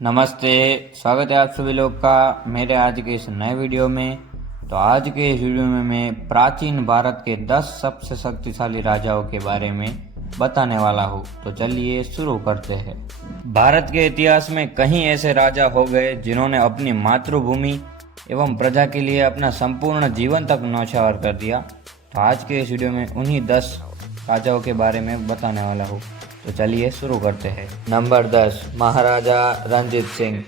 नमस्ते। स्वागत है आप सभी लोग का मेरे आज के इस नए वीडियो में। तो आज के इस वीडियो में मैं प्राचीन भारत के 10 सबसे शक्तिशाली राजाओं के बारे में बताने वाला हूँ। तो चलिए शुरू करते हैं। भारत के इतिहास में कई ऐसे राजा हो गए जिन्होंने अपनी मातृभूमि एवं प्रजा के लिए अपना संपूर्ण जीवन तक न्यौछावर कर दिया। तो आज के इस वीडियो में उन्हीं 10 राजाओं के बारे में बताने वाला हूँ। तो चलिए शुरू करते हैं। नंबर 10, महाराजा रणजीत सिंह।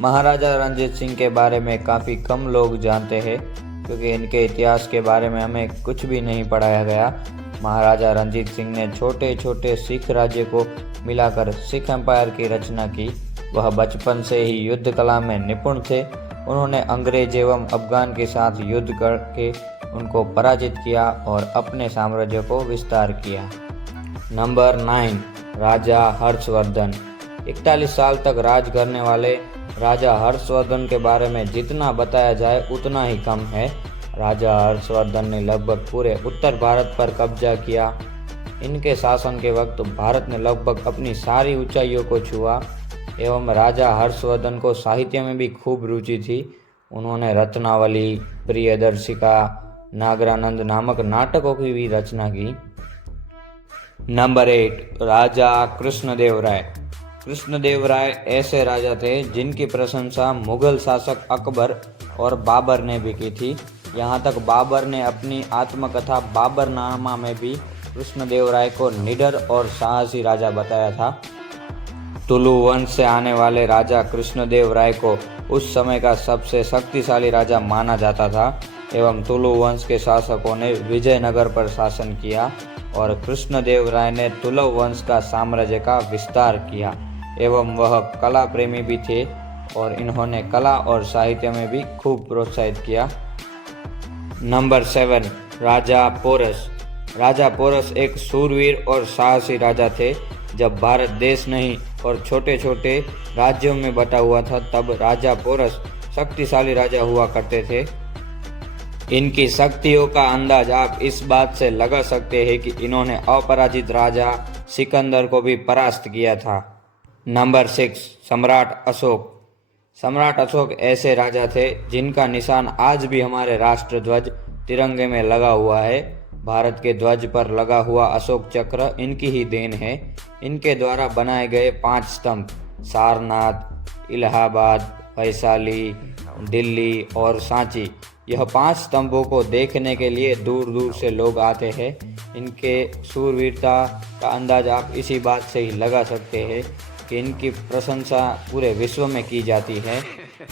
महाराजा रणजीत सिंह के बारे में काफ़ी कम लोग जानते हैं क्योंकि इनके इतिहास के बारे में हमें कुछ भी नहीं पढ़ाया गया। महाराजा रणजीत सिंह ने छोटे छोटे सिख राज्य को मिलाकर सिख एम्पायर की रचना की। वह बचपन से ही युद्ध कला में निपुण थे। उन्होंने अंग्रेज एवं अफगान के साथ युद्ध करके उनको पराजित किया और अपने साम्राज्य को विस्तार किया। नंबर 9, राजा हर्षवर्धन। 41 साल तक राज करने वाले राजा हर्षवर्धन के बारे में जितना बताया जाए उतना ही कम है। राजा हर्षवर्धन ने लगभग पूरे उत्तर भारत पर कब्जा किया। इनके शासन के वक्त भारत ने लगभग अपनी सारी ऊंचाइयों को छुआ एवं राजा हर्षवर्धन को साहित्य में भी खूब रुचि थी। उन्होंने रत्नावली, प्रियदर्शिका, नागरानंद नामक नाटकों की भी रचना की। नंबर 8, राजा कृष्णदेवराय। कृष्णदेवराय ऐसे राजा थे जिनकी प्रशंसा मुगल शासक अकबर और बाबर ने भी की थी। यहाँ तक बाबर ने अपनी आत्मकथा बाबरनामा में भी कृष्णदेवराय को निडर और साहसी राजा बताया था। तुलु वंश से आने वाले राजा कृष्णदेवराय को उस समय का सबसे शक्तिशाली राजा माना जाता था एवं तुलु वंश के शासकों ने विजयनगर पर शासन किया और कृष्णदेवराय ने तुलु वंश का साम्राज्य का विस्तार किया एवं वह कला प्रेमी भी थे और इन्होंने कला और साहित्य में भी खूब प्रोत्साहित किया। नंबर 7, राजा पोरस। राजा पोरस एक शूरवीर और साहसी राजा थे। जब भारत देश नहीं और छोटे छोटे राज्यों में बटा हुआ था तब राजा पोरस शक्तिशाली राजा हुआ करते थे। इनकी शक्तियों का अंदाज आप इस बात से लगा सकते हैं कि इन्होंने अपराजित राजा सिकंदर को भी परास्त किया था। नंबर 6, सम्राट अशोक। सम्राट अशोक ऐसे राजा थे जिनका निशान आज भी हमारे राष्ट्र ध्वज तिरंगे में लगा हुआ है। भारत के ध्वज पर लगा हुआ अशोक चक्र इनकी ही देन है। इनके द्वारा बनाए गए 5 स्तंभ सारनाथ, इलाहाबाद, वैशाली, दिल्ली और सांची, यह 5 स्तंभों को देखने के लिए दूर दूर से लोग आते हैं। इनके शूरवीरता का अंदाज आप इसी बात से ही लगा सकते हैं कि इनकी प्रशंसा पूरे विश्व में की जाती है।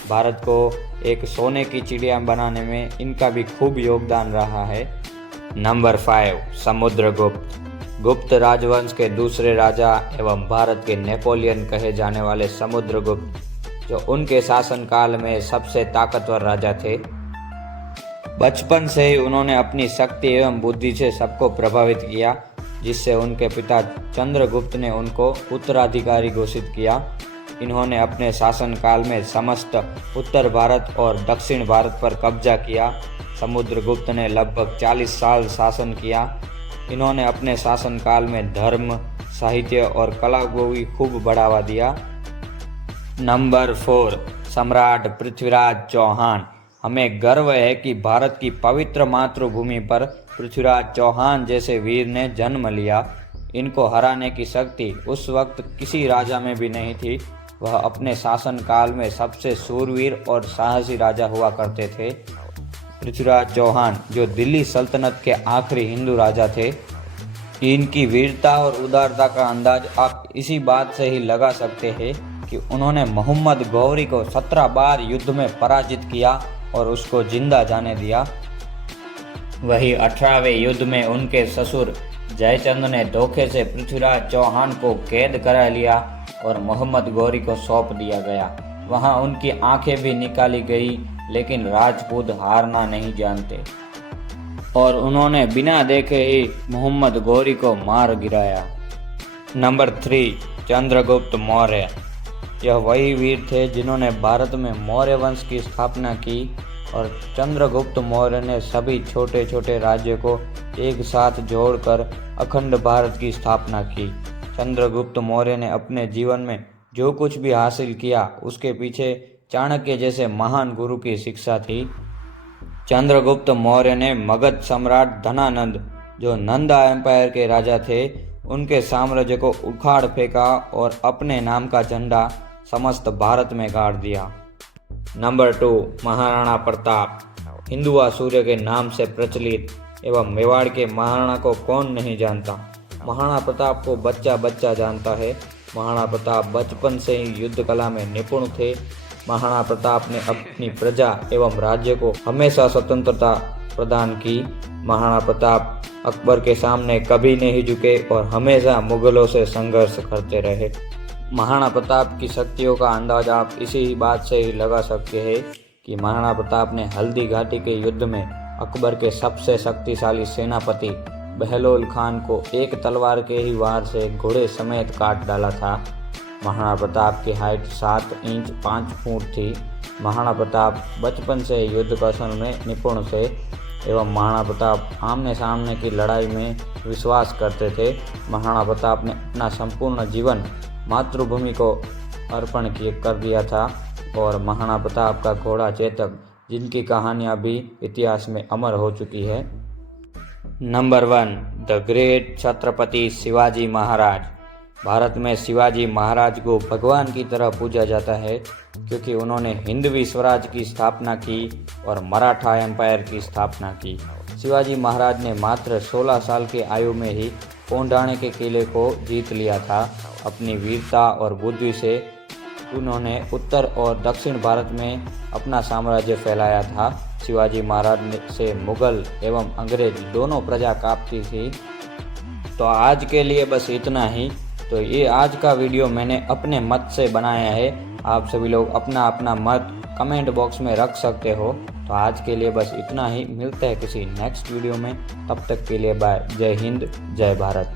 भारत को एक सोने की चिड़िया बनाने में इनका भी खूब योगदान रहा है। नंबर 5, समुद्रगुप्त। गुप्त राजवंश के दूसरे राजा एवं भारत के नेपोलियन कहे जाने वाले समुद्रगुप्त, जो उनके शासनकाल में सबसे ताकतवर राजा थे। बचपन से ही उन्होंने अपनी शक्ति एवं बुद्धि से सबको प्रभावित किया, जिससे उनके पिता चंद्रगुप्त ने उनको उत्तराधिकारी घोषित किया। इन्होंने अपने शासनकाल में समस्त उत्तर भारत और दक्षिण भारत पर कब्जा किया। समुद्रगुप्त ने लगभग 40 साल शासन किया। इन्होंने अपने शासनकाल में धर्म, साहित्य और कला को भी खूब बढ़ावा दिया। नंबर 4, सम्राट पृथ्वीराज चौहान। हमें गर्व है कि भारत की पवित्र मातृभूमि पर पृथ्वीराज चौहान जैसे वीर ने जन्म लिया। इनको हराने की शक्ति उस वक्त किसी राजा में भी नहीं थी। वह अपने शासनकाल में सबसे शूरवीर और साहसी राजा हुआ करते थे। पृथ्वीराज चौहान जो दिल्ली सल्तनत के आखिरी हिंदू राजा थे। इनकी वीरता और उदारता का अंदाज आप इसी बात से ही लगा सकते हैं कि उन्होंने मोहम्मद गौरी को 17 बार युद्ध में पराजित किया और उसको जिंदा जाने दिया। वही 18वें युद्ध में उनके ससुर जयचंद ने धोखे से पृथ्वीराज चौहान को कैद करा लिया और मोहम्मद गौरी को सौंप दिया गया। वहां उनकी आंखें भी निकाली गई, लेकिन राजपूत हारना नहीं जानते और उन्होंने बिना देखे ही मोहम्मद गौरी को मार गिराया। नंबर 3, चंद्रगुप्त मौर्य। यह वही वीर थे जिन्होंने भारत में मौर्य वंश की स्थापना की और चंद्रगुप्त मौर्य ने सभी छोटे छोटे राज्यों को एक साथ जोड़कर अखंड भारत की स्थापना की। चंद्रगुप्त मौर्य ने अपने जीवन में जो कुछ भी हासिल किया उसके पीछे चाणक्य जैसे महान गुरु की शिक्षा थी। चंद्रगुप्त मौर्य ने मगध सम्राट धनानंद, जो नंदा एम्पायर के राजा थे, उनके साम्राज्य को उखाड़ फेंका और अपने नाम का झंडा समस्त भारत में गाड़ दिया। नंबर 2, महाराणा प्रताप। हिंदुआ सूर्य के नाम से प्रचलित एवं मेवाड़ के महाराणा को कौन नहीं जानता। महाराणा प्रताप को बच्चा बच्चा जानता है। महाराणा प्रताप बचपन से ही युद्ध कला में निपुण थे। महाराणा प्रताप ने अपनी प्रजा एवं राज्य को हमेशा स्वतंत्रता प्रदान की। महाराणा प्रताप अकबर के सामने कभी नहीं झुके और हमेशा मुगलों से संघर्ष करते रहे। महाराणा प्रताप की शक्तियों का अंदाजा आप इसी बात से ही लगा सकते हैं कि महाराणा प्रताप ने हल्दी घाटी के युद्ध में अकबर के सबसे शक्तिशाली सेनापति बहलोल खान को एक तलवार के ही वार से घोड़े समेत काट डाला था। महाराणा प्रताप की हाइट 7 इंच 5 फुट थी। महाराणा प्रताप बचपन से युद्ध कौशल में निपुण थे एवं महाराणा प्रताप आमने सामने की लड़ाई में विश्वास करते थे। महाराणा प्रताप ने अपना संपूर्ण जीवन मातृभूमि को अर्पण कर दिया था और महाराणा प्रताप का घोड़ा चेतक, जिनकी कहानियाँ भी इतिहास में अमर हो चुकी है। Number 1, the great Chhatrapati Shivaji Maharaj. Bharat में शिवाजी महाराज को भगवान की तरह पूजा जाता है क्योंकि उन्होंने हिंदवी स्वराज की स्थापना की और मराठा एम्पायर की स्थापना की। शिवाजी महाराज ने मात्र 16 साल की आयु में ही कोंढाणे के किले को जीत लिया था। अपनी वीरता और बुद्धि से उन्होंने उत्तर और दक्षिण भारत में अपना साम्राज्य फैलाया था। शिवाजी महाराज से मुगल एवं अंग्रेज दोनों प्रजा कांपती थी। तो आज के लिए बस इतना ही। तो ये आज का वीडियो मैंने अपने मत से बनाया है। आप सभी लोग अपना अपना मत कमेंट बॉक्स में रख सकते हो। तो आज के लिए बस इतना ही। मिलते हैं किसी नेक्स्ट वीडियो में। तब तक के लिए बाय। जय हिंद, जय भारत।